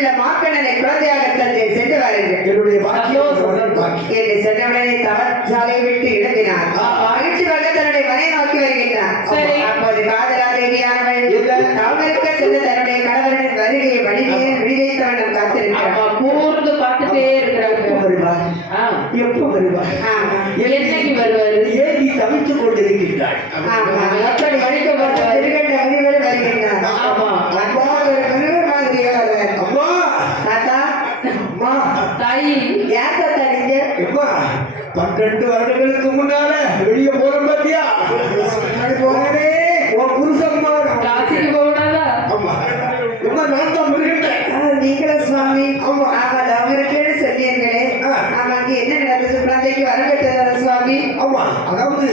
உள்ள மாக்கணனை குழந்தையாக தந்தை சென்று வாருங்கள். என்னுடைய என்று சென்றவுடனே தவச்சாலை விட்டு இடத்தினார். மகிழ்ச்சி வந்த தன்னுடைய மனை நோக்கி வருகின்றார். அப்போது காதலாதேவியானவள் தாமரிக்க சென்ற தன்னுடைய கணவரின் வருகையை விழிவைத்தவன் காத்திருக்கிறார். கூர்ந்து பார்த்துட்டே இருக்கிறார். எப்போ வருவார்? என்னைக்கு வருவார்? ஏன் நீ தவித்துக் கொண்டிருக்கின்றாய்? அப்படி வழிக்கப்பட்ட திருகண்ட முனிவர் வருகின்றார். தாயி 12 வருடங்களுக்கு முன்னால வெளியே போறோம் பாத்தியா? போனே உன் புருஷம்மா காசிக்கு போகக்கூடாதா? ஆமா நான் தான் முருகன். நீங்கள சுவாமி அவருக்கு சொன்னீர்களே அங்கே என்ன நடந்தது? குழந்தைக்கு வரவேற்ற சுவாமி. ஆமா அதாவது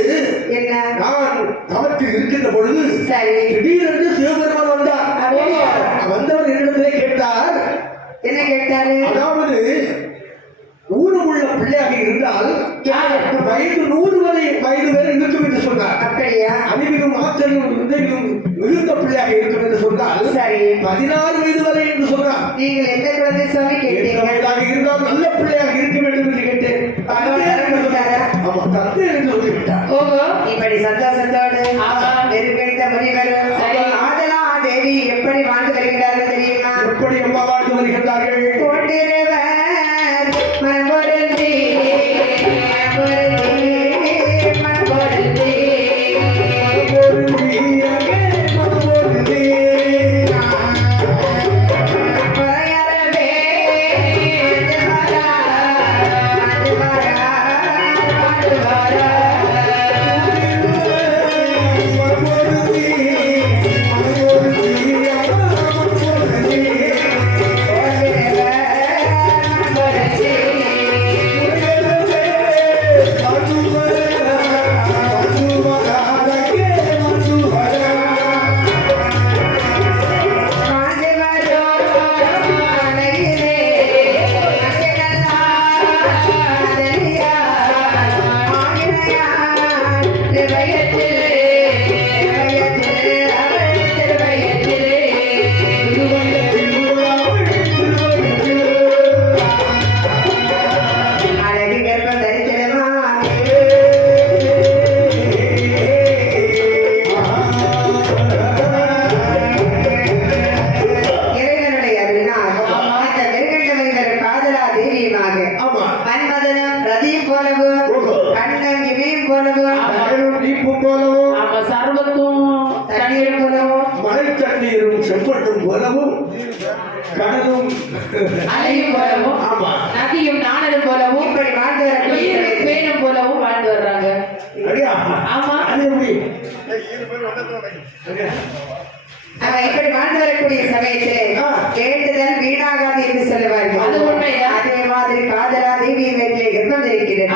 என்ன நான் தவத்தில் இருக்கின்ற பொழுது சரி திடீரென்று சிவபெருமான் வந்தார். வந்தவர் என்னிடத்திலே கேட்டார். என்ன கேட்டாரு? அதாவது ஊரும் உள்ள பிள்ளையாக இருந்தால் வயது 100 வயது வரை இருக்கும் என்று சொன்னார். அப்படியா? அறிவிலும் ஆற்றலும் உதவியும் மிகுந்த பிள்ளையாக இருக்கும் என்று சொன்னால் சரி 16 வயது வரை என்று சொன்னார். நீங்கள் எந்த குழந்தை சுவாமி கேட்டீங்க? இருந்தால் நல்ல பிள்ளையாக இருக்க வேண்டும் என்று கேட்டேன். தந்தை என்று சொல்லிவிட்டார். இப்படி சந்தோஷத்தோடு நெருக்கடித்த முனிவர் ஆதலா தேவி எப்படி வாழ்ந்து வருகிறார்கள் தெரியுமா? எப்படி அம்மா வாழ்ந்து வருகிறார்கள்? கடலும் அலையும் போலவும் நதியும் நாணலும் போலவும் இப்படி வாழ்ந்து பேரும் போலவும் வாழ்ந்து வர்றாங்க. ஆமா இப்படி வாழ்ந்து வரக்கூடிய சமயத்திலே கேட்டுதல் வீணாகாது என்று சொல்லுவார்கள். அது உண்மையா? அதே மாதிரி காதலா தேவியின் வீட்டிலே கர்ப்பம் இருக்கிறது.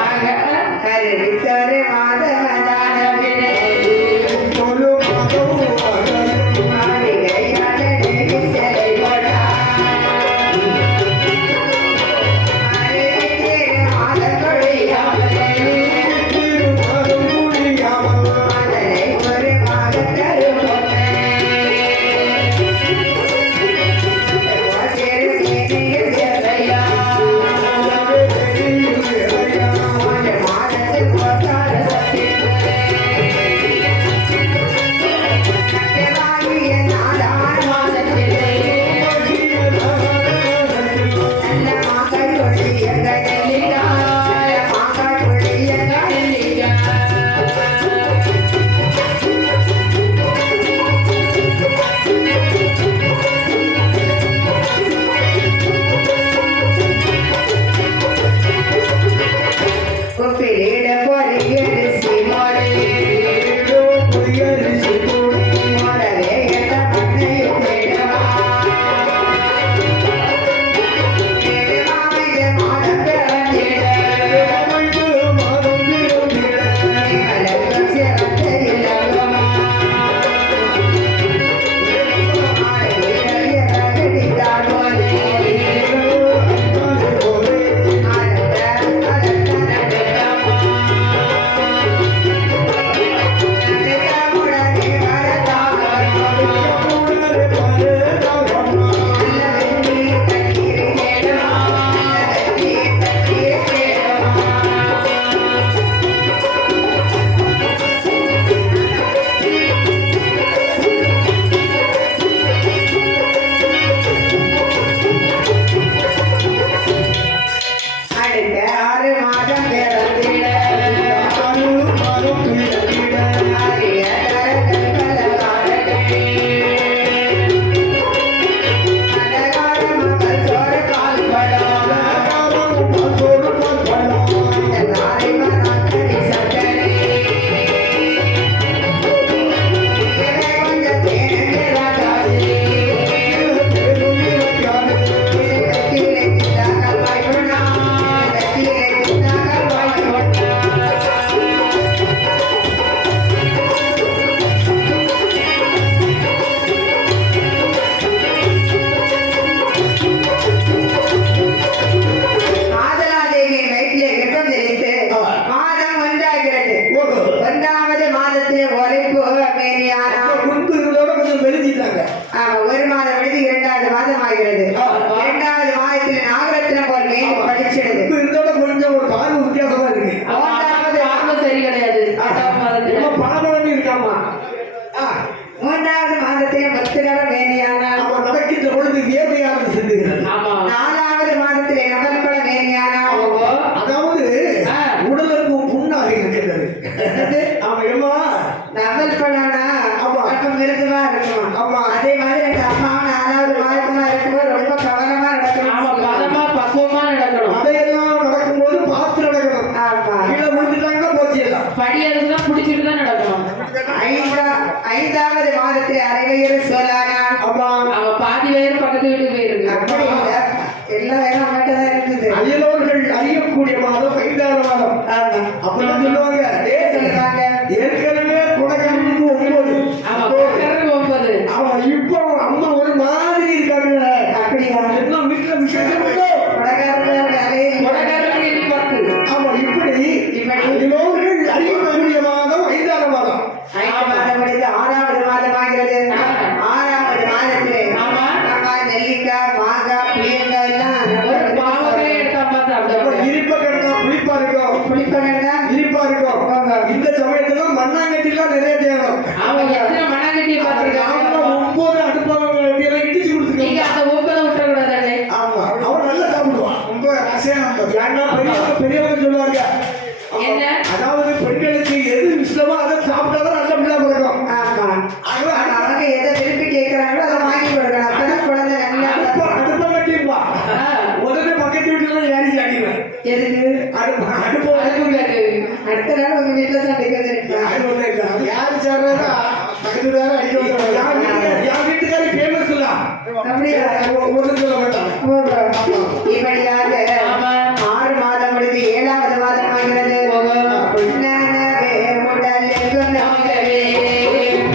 செல்லுகிறது. ஆமா 4வது மாதத்திலே நவல்பல மேனியானால் ஓஹோ. அதாவது ஆ. உடலுக்கு புண்ணாக இருக்கிறது. ஆமா ஏமா நவல்பலனா ஆமா. ரொம்ப மிருதுவா இருக்குமா ஆமா. அதே மாதிரி எங்க அம்மாவும் 4வது மாதமா இருக்கும்போது ரொம்ப கவனமா ஆமா நடக்கணும் பதமா பக்குவமா நடக்கணும். அதையெல்லாம் நடக்கும்போது பார்த்து நடக்கணும். ஆமா கீழே விழுந்துட்டாங்கன்னா போச்சு எல்லாம். படி அதுக்குதான் புடிச்சிட்டு தான் நடக்கணும். 5வது மாதத்திலே அரைவயிறு சோலானால் ஆமா அவ பாதி வயிறு பக்கத்து வீட்டுக்கு போயிருக்கு. அப்படி இல்ல எல்லா வேணும் அவங்ககிட்ட தான் இருந்தது அயலோர்கள் அறியக்கூடிய மாதம் 5வது மாதம். ஆமா அப்பதான் சொல்லுவாங்க "டேய், சொல்லுவாங்க ஏற்கனவே கொடைக்கானலுக்கு 9. ஆமா கொடைக்கானலுக்கு 9. ஆமா இப்போ அம்மா ஒரு மாதிரி இருக்காங்க. அப்படியா என்ன வீட்டுல விசேஷம் உண்டோ? கொடைக்கானலுக்கு எண்ணி 10. ஆமா இப்படி இப்படி. அயலோர்கள் அறியக்கூடிய மாதம் 5வது மாதம். 5 மாதம் முடிந்து 6வது மாதமாகிறது 6வது மாதத்திலே ஆமா. நம்ம நெல்லிக்காய் மாங்காய் புளியங்காய் எல்லாம் ஒரு பாவக்காய் எடுத்தா பார்த்து அப்ப சாப்பிடுவாங்க. இனிப்பா கிடந்தா புளிப்பா இருக்கும். புளிப்ப வேண்டாம் இனிப்பா இருக்கும். ஆமா. இந்த சமயத்துல மண்ணாங்கட்டிலாம் நிறைய தேடும். அவங்க எத்தனை மண்ணாங்கட்டியை பார்த்திருக்காங்க. 9 அடுப்பாங்க இடிச்சு நீங்க கொடுத்துருக்காங்க. அந்த ஊக்கத்தை விட்டுறக்கூடாது. ஆமா அவன் நல்லா சாப்பிடுவான். ரொம்ப ரசம். ஏன்னா பெரியவங்க சொல்லுவாங்க என்ன? அதாவது பெண்களுக்கு எது இஷ்டமோ அதை சாப்பிட்டாதான் நல்ல பிள்ளை பிறக்கும். ஆமா ஆனா, அவங்க எதை விரும்பி கேட்கிறாங்களோ அதை வாங்கி கொடுக்கணும் அப்பதான் குழந்தை நல்லா அடுப்ப கட்டிப்பா உடனே பக்கத்து வீட்டுல ஏறி சாடிடுவேன். எதுக்கு அடுப்ப அடுத்த நாள் உங்க வீட்டுல சண்டைக்கு வச்சிருக்கேன் யாரு சேர்றதா பக்கத்து வீட்டுல அடிக்க என் வீட்டுக்காரி ஃபேமஸ் இல்ல. அப்படியா ஒண்ணு சொல்ல மாட்டாங்க. இப்படியாக ஆமா. 6 மாதம் முடிந்து 7வது மாதம் ஆகிறது புன்னனவே உடலில் குணங்கவே கோவையிலே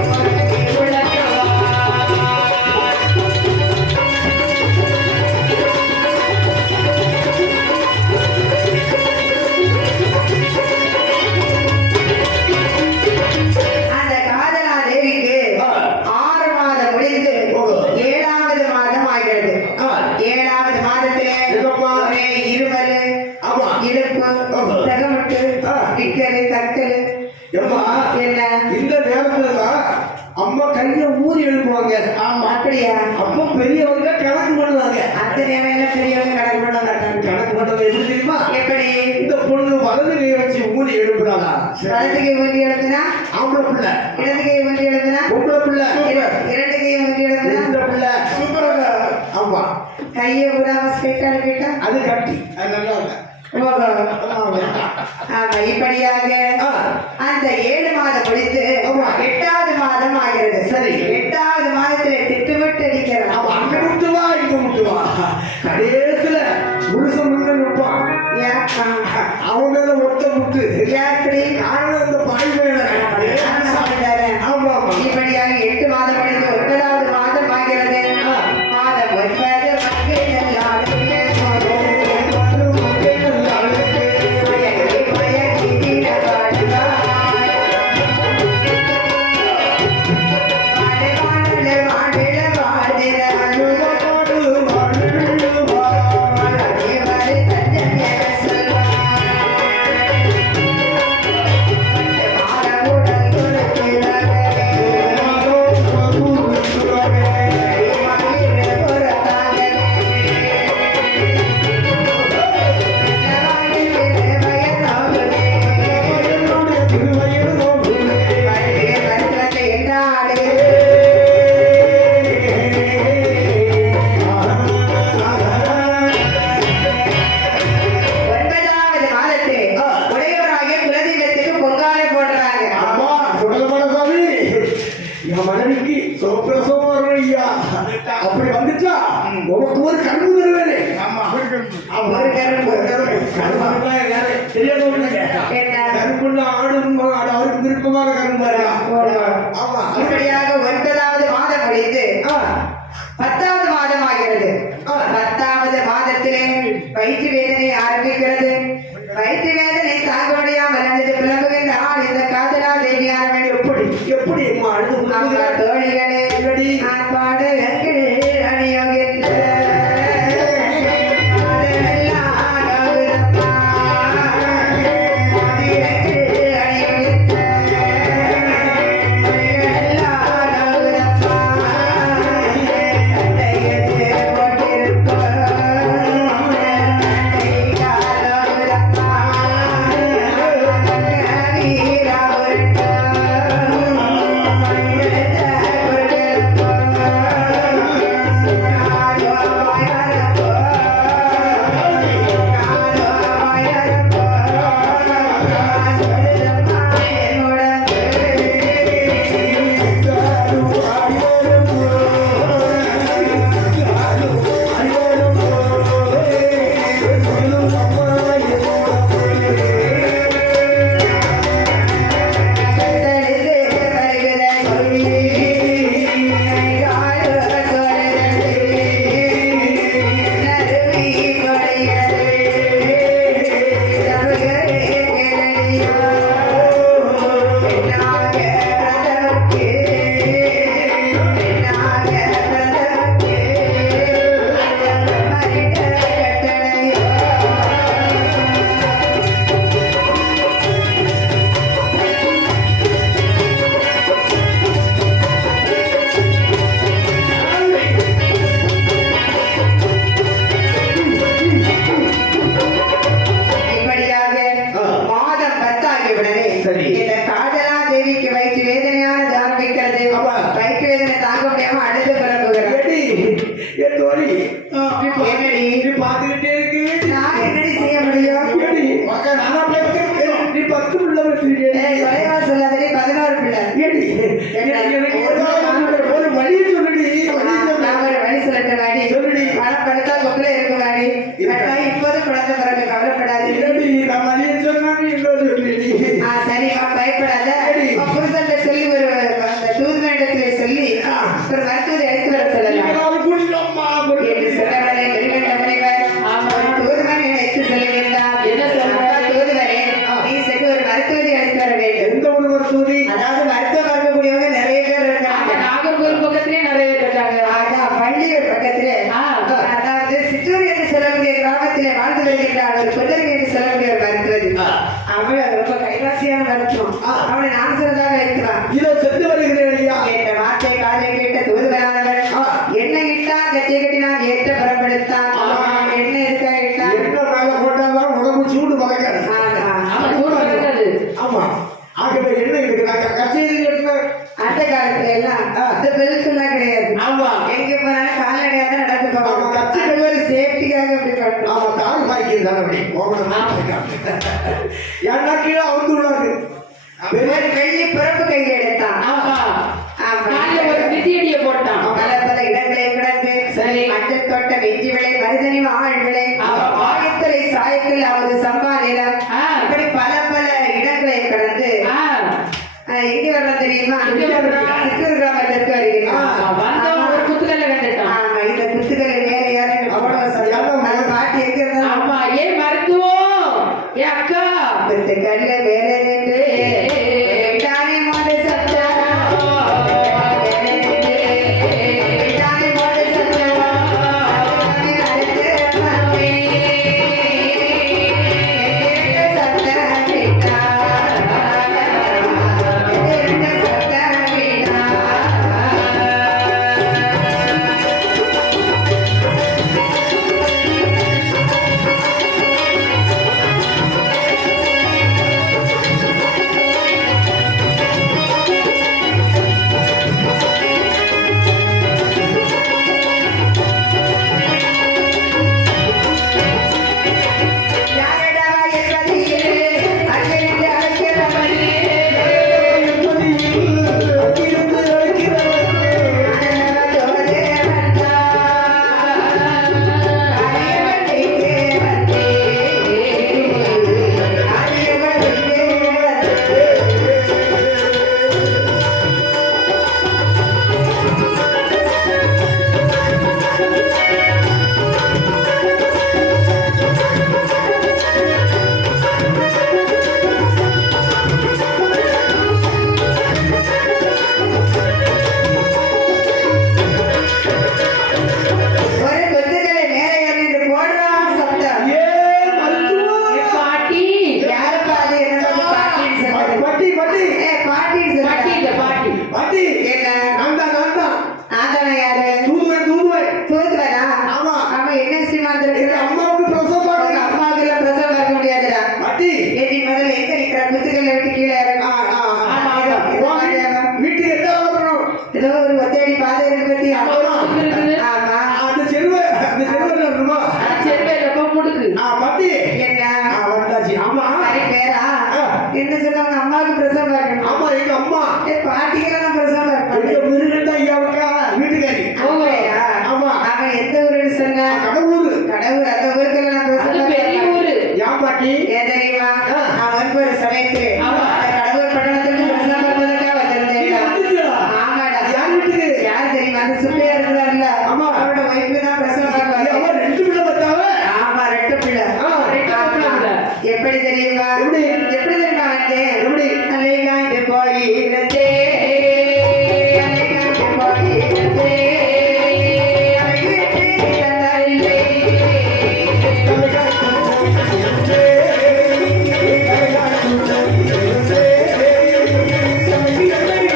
மாதந்தரக்குமா அந்த காதலா தேவிக்கு 6 மாதம் முடிந்து 7வது மாதம் ஆகிறது 7வது மாதத்திலே ஒரே இருமல் ஆமா. இடுப்பு தகமுட்டு விக்கரு தட்டல் ஏம்மா, என்ன இந்த நேரத்துலதான் அம்மா கைய ஊறி எழுப்புவாங்க. அப்படியா அப்போ பெரியவங்க கணக்கு பண்ணுவாங்க. அந்த நேரம் பெரியவங்க கணக்கு பண்ண மாட்டாங்க கணக்கு பண்றது எப்படி தெரியுமா? எப்படி இந்த பொண்ணு வலது கையை வச்சு ஊறி எழுப்புறாளா? வலது கை ஊன்றி எழுதுனா ஆம்பளை பிள்ளை, இடது கை ஊன்றி எழுதுனா பொம்பளை பிள்ளை, 2 கை ஊன்றி எழுதுனா இந்த பிள்ளை. ஆமா கையை விடாம ஸ்ட்ரைட்டா கேட்டா அது கட்டி அது நல்லா இல்ல. ஆமா இப்படியாக அந்த 7 மாதம் முடித்து ஆமா. 8வது மாதம் ஆகிறது சரி. 8வது மாதத்துல திட்டுவிட்டு அடிக்கிறான் அவன் அங்க விட்டு வா இங்க விட்டு வா. கடைசியில புருஷன் முன்ன நிற்பான். அவன் மேல ஒட்ட முட்டு. காரணம் இந்த பாய் மேல. ஆமா ஆமா. இப்படியாக 8 மாதம் முடிந்து 9வது மாதம் ஆகிறது மாதம் 9 மக்கள் எல்லாரும் வாடு வாடு வா. சுகப்பிரசவம் வரணும் ஐயா. அப்படி வந்துட்டா உனக்கு ஒரு கரும்பு தருவேனே. ஒரு கரும்பு. கரும்புன்னா யாரு? தெரியாத ஒண்ணுங்க. என்ன? கரும்புன்னா ஆடும் மாடு, அவருக்கு விருப்பமான கரும்பு வரா. ஆமா. இப்படியாக 9வது மாதம் முடிந்து 10வது மாதம் ஆகிறது. 10வது மாதத்திலே வயிற்று வேதனை ஆரம்பிக்கிறது. வயிற்று வேதனை தாங்க முடியாமல் அழுது புலம்புகின்ற ஆள் இந்த காதலா தேவியானவள். எப்படி அம்மா அழுது அம்மா புலம்புகிறாள்? தோழிகளே ஆண்பாடு அணியோகின்ற சரி. இந்த காதலா தேவிக்கு வயிற்று வேதனையானது ஆரம்பிக்கிறது. ஆமா. வயிற்று வேதனை தாங்க முடியாம அழுது புலம்புகிறார். என் தோழி என்னடி? நீ பார்த்துக்கிட்டே இருக்கு. நான் என்னடி செய்ய முடியும்? ஏடி, நீ 10 பிள்ளை வச்சிருக்கேன். குறைவா சொல்லாதடி, 11 பிள்ளை. ஏடி, எனக்கு ஒரு வழி சொல்லுடி. நான் ஒரு வழி சொல்லட்ட வாடி. சொல்லுடி. பணம் படுத்தா கொப்புல இருக்கு வாடி. கட்டாயம் இப்போது குழந்தை பிறகு கவலைப்படாது. ஏடி, நான் வழியை சொன்னா நீ இன்னொரு சொல்லிடி. சரிம்மா, பயப்படாத. புருஷன்ட்ட சொல்லி ஒரு அந்த தூதுவனிடத்திலே சொல்லி ஒரு மருத்துவத்தை எடுத்து வர சொல்லலாம். என்று சொல்லவரே வெறுகண்ட முனிவர் தூதுவனை எடுத்து சொல்லுகின்றார். என்ன சொல்றார்? தூதுவரே, நீ சென்று ஒரு மருத்துவத்தை எடுத்து வர வேண்டும். எந்த ஒரு மருத்துவரி? அதாவது மருத்துவம் பார்க்கக்கூடியவங்க நிறைய பேர் இருக்காங்க. நாகர்கோவில் பக்கத்திலேயே நிறைய பேர் இருக்காங்க. அதான் பள்ளிகள் பக்கத்திலே அதாவது சிற்றூர் என்று சொல்லக்கூடிய கிராமத்திலே வாழ்ந்து வருகின்றார் ஒரு கொள்ளரி என்று சொல்லக்கூடிய ஒரு மருத்துவரி. அவள் ரொம்ப கைவாசியான மருத்துவம். அவனை நான் சொன்னதாக வைக்கிறான். இதோ சென்று வருகிறேன் ஐயா. என்ற வார்த்தை காலை கேட்ட தூதுவரானவர் என்ன இட்டா கட்சியை கட்டினான் ஏற்ற புறப்படுத்தான். என்ன இருக்கா இட்டா என்ன மேல போட்டாதான் உடம்பு சூடு பறக்காது. ஆமா, சூடு வருகிறது. ஆமா. ஆகவே என்ன இருக்கிறாங்க கச்சேரி எடுத்து அந்த காலத்துல எல்லாம் அந்த பெல்ட் எல்லாம் கிடையாது. ஆமா. எங்க போனாலும் கால்நடையா தான் நடந்து ஆமா, போவாங்க. கச்சேரி. அது ஒரு சேஃப்டிக்காக அப்படி கட்டணும். ஆமா கால் பாய்க்கிறது தானே அப்படி போகணும். ஏன்னா கீழே அவுத்து விடாது. ஒரு வெள்ளி பிறப்பு கையில் எடுத்தான். ஆமா, காலைல ஒரு மிதியடியை போட்டான். பல பல இடங்களை கிடந்து சரி. மஞ்சள் தோட்டம் இஞ்சி விளை மருதனி ஆள் விளை ஆயத்தலை சாயத்தில் அவரது சம்பா நிலம் இப்படி பல பல இடங்களை கடந்து எங்க வரலாம் தெரியுமா? எங்க வரலாம்? சித்தூர் கிராமத்திற்கு வருகிறோம். வந்தவன் ஒரு குத்துக்கல்ல கண்டுட்டான். ஆமா, இந்த குத்துக்களை வேற யாரும் அந்த பாட்டி எங்க இருந்தாலும் ஆமா, ஏன் மருத்துவம்? ஏ அக்கா, குத்துக்கல்ல வேற நின்று தானே மோத சத்தம் வேற நின்று தானே மோத சத்தம் தானே அடுத்து மம்மி சத்தம் கேட்டா சத்தம் கேட்டா குத்துக்கல்ல விட்டு கீழே இறங்கும் வீட்டுக்கு என்ன வரணும்? ஏதோ ஒரு ஒத்தையடி பாதை இருக்கு பத்தியா? இருக்குது. ஆமா. அந்த செல்வம் இருக்குமா? செருவேல முடுக்கு. பாட்டி என்ன வந்தாச்சு. ஆமா சரி பேரா என்ன சொல்லுவாங்க அம்மாவுக்கு பிரசவம் பார்க்கணும். ஆமா எங்க அம்மா பாட்டிக்கெல்லாம் பிரசவம் பார்க்கணும். எங்க மிருகண்டா ஐயாவுக்கா வீட்டுக்காரி. அப்படியா? ஆமா அவன் எந்த ஊருன்னு சொன்ன? கடவுள் கடவுள். அந்த ஊருக்கெல்லாம் நான் அது பிரசவம் பெரிய பார்க்கணும். ஊரு. ஏன் பாட்டி? ஏன் தெரியுமா? நான் வந்து ஒரு சமயத்து ஆமா. அந்த கடவுள் பட்டணத்துக்கு பிரசவம் பார்ப்பதற்காக வந்திருந்தேன். நீங்க வந்துட்டீங்களா? ஆமாடா. யார் வீட்டுக்கு? யார் தெரியுமா? அந்த சுப்பையா இருக்கிறாருல்ல, ஆமா. அவரோட ஒய்ஃபு தான் பிரசவம் பார்க்க ஐயா, வந்தேன். 2 பிள்ளை பார்த்தாவ. ஆமா, 2 பிள்ளை. ஆமா. எப்படி தெரியுமா? எப்படி? எப்படி தெரியுமா வந்தேன்? எப்படி? அலைகாய்ந்து போயிருந்தே, அலைகாய்ந்து போயிருந்தே, அலைவிட்டு தந்தாரில்லை. உலகளந்தே போயிருந்தே, உலகளந்தே போயிருந்தே, உலகத்தில் தந்தாரில்லை.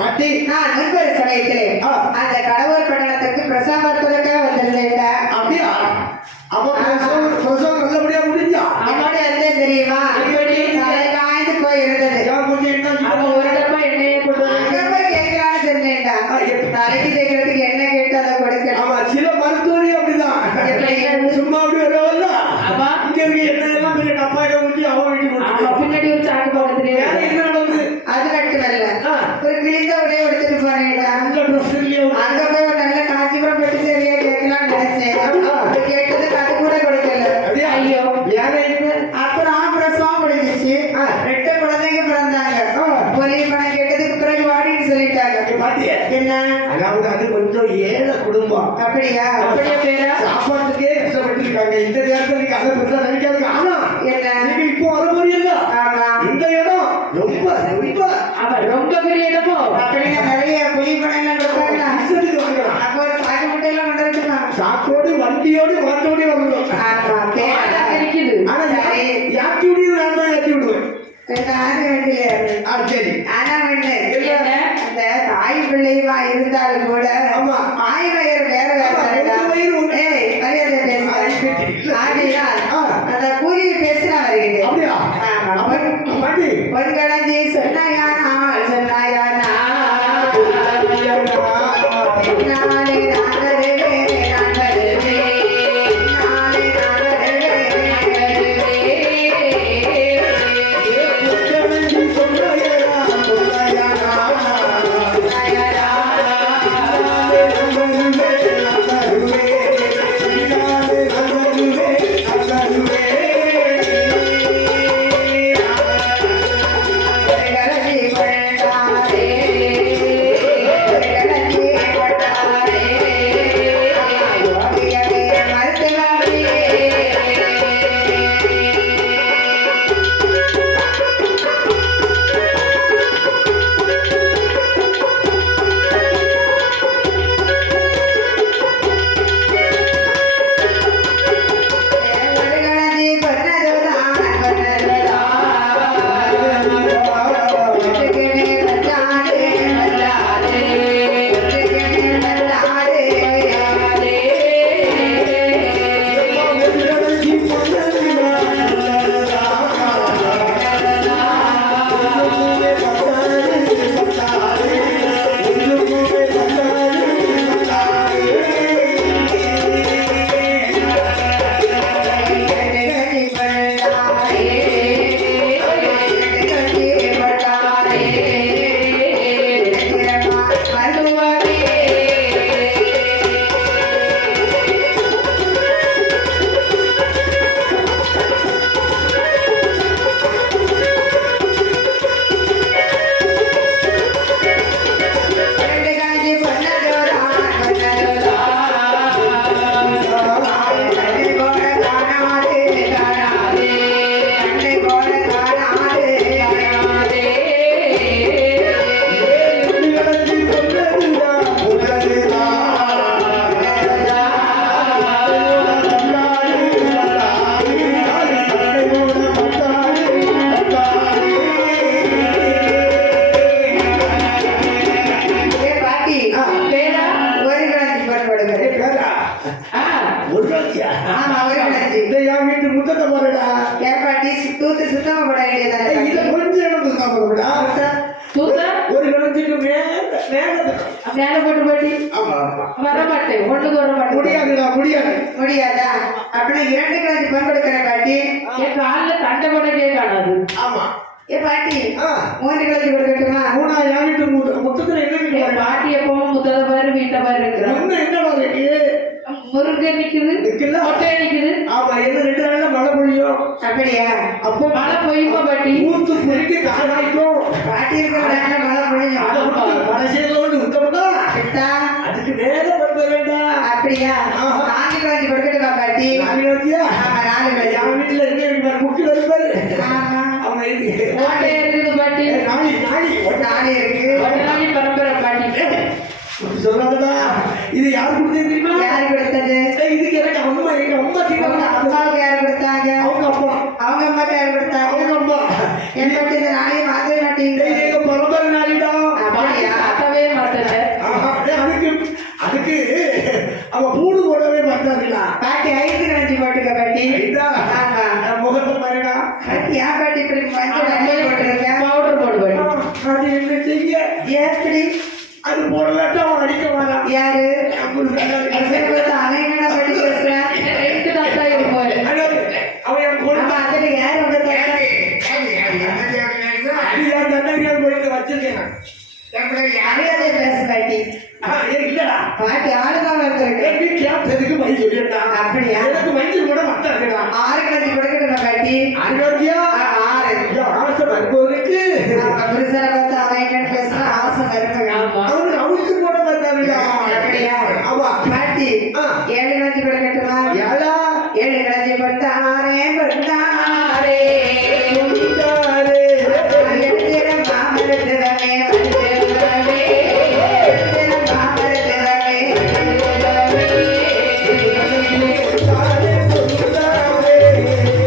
பாட்டி நான் முன்பொரு சமயத்திலே அந்த கடவுள் பட்டணத்துக்கு பிரசவம் பார்ப்பதற்காக வந்திருந்தேன். அப்படியா? அப்ப பிரசவம் நல்லபடியா முடிஞ்சா? என்னோட எந்த தெரியுமா? தலை காய்ந்து போய் இருந்தது. ஏன் கொஞ்சம் என்ன அப்ப ஒரு டப்பா எண்ணெயை கொண்டு வந்து அங்க போய் கேட்கலான்னு தெரிஞ்சேன்டா. தலைக்கு தேய்க்கிறதுக்கு என்ன கேட்டு அதை கொடுக்கணும். ஆமா சில மருத்துவரி அப்படிதான். எப்படி? சும்மா அப்படி வருவல்ல. ஆமா. இங்க இருக்க எண்ணெய் எல்லாம் பெரிய டப்பாயில ஊத்தி அவன் வீட்டுக்கு ஆமா, கொடுத்து. பின்னாடி ஒரு சாக்கு பக்கத்துலயே வேற என்ன நடந்தது? அது மட்டும் அல்ல, ஒரு கிழிந்த உடைய எடுத்துட்டு போனேன்டா. அந்த ட்ரெஸ் இல்லையா? அங்க போய் ஒரு நல்ல காஞ்சிபுரம் பட்டு சரியா கேட்கலாம்னு நினைச்சேன். அது கேட்டதுக்கு அது கூட கொடுக்கல. அப்படியே ஐயோ. வேற என்ன? அப்புறம் பிரசவம் முடிஞ்சிச்சு. 2 குழந்தைங்க பிறந்தாங்க. பொலிவு பணம் கேட்டதுக்கு பிறகு வாடின்னு சொல்லிட்டாங்க. பாத்தியா? என்ன? அதாவது அது கொஞ்சம் ஏழை குடும்பம். அப்படியா? அப்படியே பேரா? சாப்பாட்டுக்கே கஷ்டப்பட்டு இருக்காங்க. இந்த நேரத்துல நீங்க அதை பெருசா நினைக்காதுங்க. ஆனா என்ன? நீங்க இப்போ வர போறீங்க. ஆமா. இந்த இடம் ரொம்ப ரொம்ப அவன் ரொம்ப பெரிய இடமோ? அப்படின்னா நிறைய புலி பணம் எல்லாம் கொடுப்பாங்களா? இஷ்டத்துக்கு வாங்கலாம். அப்போ ஒரு சாக்கு முட்டையெல்லாம் கொண்டு வரட்டுமா? சாக்கோடு வண்டியோடு வாட்டோடு வரணும். ஆமா, பேரா. வாடகை இருக்குது. ஆனா சரி. யாக்கி விடுறது நான் தான் ஏற்றி விடுவேன். ஆறு வண்டியில சரி ஆனா ஒண்ணு, என்ன? அந்த தாய் பிள்ளையுமா இருந்தாலும் கூட ஆமா. தாய் வயிறு வேற வேற ஆமா, தானடா. உங்க வயிறு ஒண்ணு. ஏய், மரியாதை பேசுறேன். ஆகையால் அந்த கூறியை பேசி நான் வருகிறேன். அப்படியா? ஆமா. பாட்டி பொன்களஞ்சி சொன்னாயானால் சொன்னாயானா நானே நான் வருவேன், நான் வருவேன். நானே நான் வருவேன், நான் வருவேன். பொன்களஞ்சி மேல போட்டு பாட்டி ஆமா ஆமா வர மாட்டேன் ஒண்ணுக்கு வர மாட்டேன் முடியாதுடா முடியாது முடியாதா? அப்படின்னா 2 கிலோ பொன் கொடுக்கிறேன் பாட்டி. என் காலில் தண்டை பண்ண காணாது ஆமா ஏ பாட்டி, ஆ 3 கிலோ கொடுக்கட்டுமா? மூணா என் வீட்டு மொத்தத்துல என்ன வீட்டு என் பாட்டி எப்பவும் முத்தத பாரு வீட்டை பாரு இருக்கிறான். ஒண்ணு என்னடா இருக்கு முருங்கை நிக்குது, இருக்குல்ல? மொட்டை நிக்குது. ஆமா என்ன 2 நாள்ல மழை பொழியும் அப்படியா? அப்போ மழை பெய்யுமா பாட்டி? ஊத்து பொறுக்கி காடாயிக்கும் பாட்டி இருக்கிற நேரத்துல மழை பொழியும். மழை செய்யலோன்னு விட்டோம்னா கிட்டா? அதுக்கு நேரம் பண்ண வேண்டாம் அப்படியா? 4 கிலோ கொடுக்கட்டுமா பாட்டி? நாளைக்கு ஆமா, 4 கிலோ. என் வீட்டுல என்ன இருக்கு முக்கில் இருப்பாரு ஆமா. அவங்க மொட்டை இருக்குது பாட்டி. நாளி நாளி 4 இருக்கு. ஒரு நாளைக்கு பரம்பரை பாட்டி. சொல்லாதடா இது யார் கொடுத்தது தெரியுமா யாரு கொடுத்தது? இதுக்கு எனக்கு அம்மா எங்க அம்மா உங்க செய்வாங்க அம்மாவுக்கு யாரு கொடுத்தாங்க? அவங்க அப்பா அவங்க அம்மாக்கு யாரு கொடுத்தாங்க? அவங்க அம்மா என்ன பத்தி இந்த நாளையை மாத்தவே மாட்டீங்க? இது எங்க பரம்பரை நாளிடா அப்படியா? மாத்தவே மாட்டல. அதுக்கு அவ பூடு போடவே மாட்டாங்களா பாட்டி ஐந்து கஞ்சி போட்டுக்க பாட்டி. ஆமா. முகத்தை பாருடா பாட்டி ஏன் பாட்டி இப்படி மஞ்சள் வெள்ளை போட்டிருக்க? பவுடர் போடு பாட்டி. அது என்ன செய்ய எப்படி? அது போடலாட்டா அவன் அடிக்க மாட்டான் யாரு? அவன் என்னடா பாட்டி பேசுற? 2 தாத்தா இருப்பாரு. அவன் என் பொண்ணு ஆமா, அதுல யாரு உங்க தோட்டம்? அது என் தண்டனையால் போயிட்டு வச்சிருக்கேன் அறியாதே பேசு பாட்டி. இல்லடா பாட்டி ஆளுதான் வந்திருக்கு. நீ கேட்டதுக்கு மை சொல்லிட்டா அப்படியா? எனக்கு மஞ்சள் கூட மத்த இருக்கடா 6 கஞ்சி கொடுக்கட்டுமா பாட்டி? ஆரோக்கியா 6. ஆசை வரும்போதுக்கு புருஷனை பார்த்து அவன் என்னன்னு பேசுறான், ஆசை வருங்க. ஆமா. அவரு அவுத்து போட மாட்டாருடா அப்படியா? ஆமா பாட்டி 7 கஞ்சி கொடுக்கட்டுமா? யாரா 7 கஞ்சி கொண்டாரே கொண்டாரே கொண்டாரே எழுதிட மாமரத்திரமே மஞ்சளவே எழுதிட மாமரத்திரமே கொண்டாரே கொண்டாரே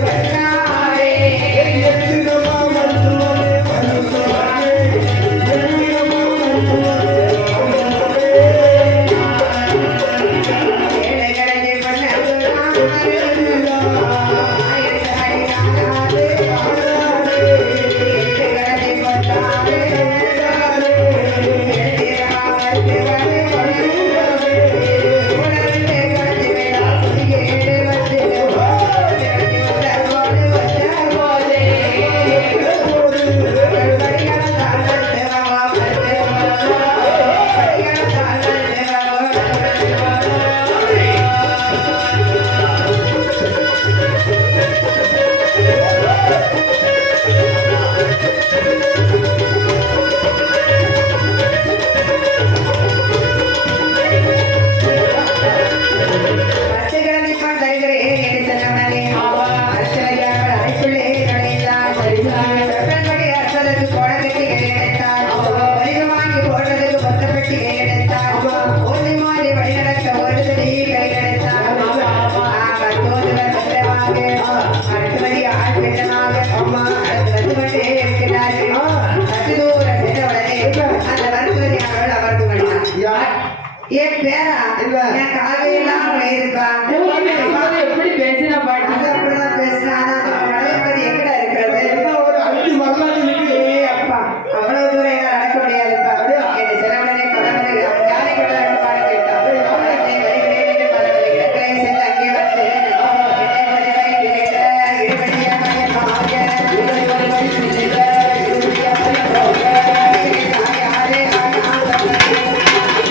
கொண்டாரே எத்திரமா மன்னுவரே மன்னுவரே எத்திரமா மன்னுவரே ஏழை கஞ்சி கொண்டாரே என் பேரா இல்ல. என் காலையெல்லாம் வயிறுப்பா. எப்படி பேசினா பாட்டி? அது அப்படிதான் பேசுறேன். ஆனா அந்த பழையபடி எங்கடா இருக்கிறது? என்ன ஒரு அஞ்சு வரலாறு இருக்கு ஏய் அப்பா, அவ்வளவு தூரம் என்னால நடக்க முடியாதுப்பா. என்னை சிலவுடனே பலமுறை யாரை கொண்டு வந்து பாட கேட்டான். அவளை வருகிறேன் என்று பலமுறை இடங்களை சென்று அங்கே வந்து என்னை ஒருவரை நினைத்த இருபடியாமலே போக, இருபடி ஒருவரை நினைத்த இருபடியாமலே போக, தாயாரே ஆனாலும் ஆ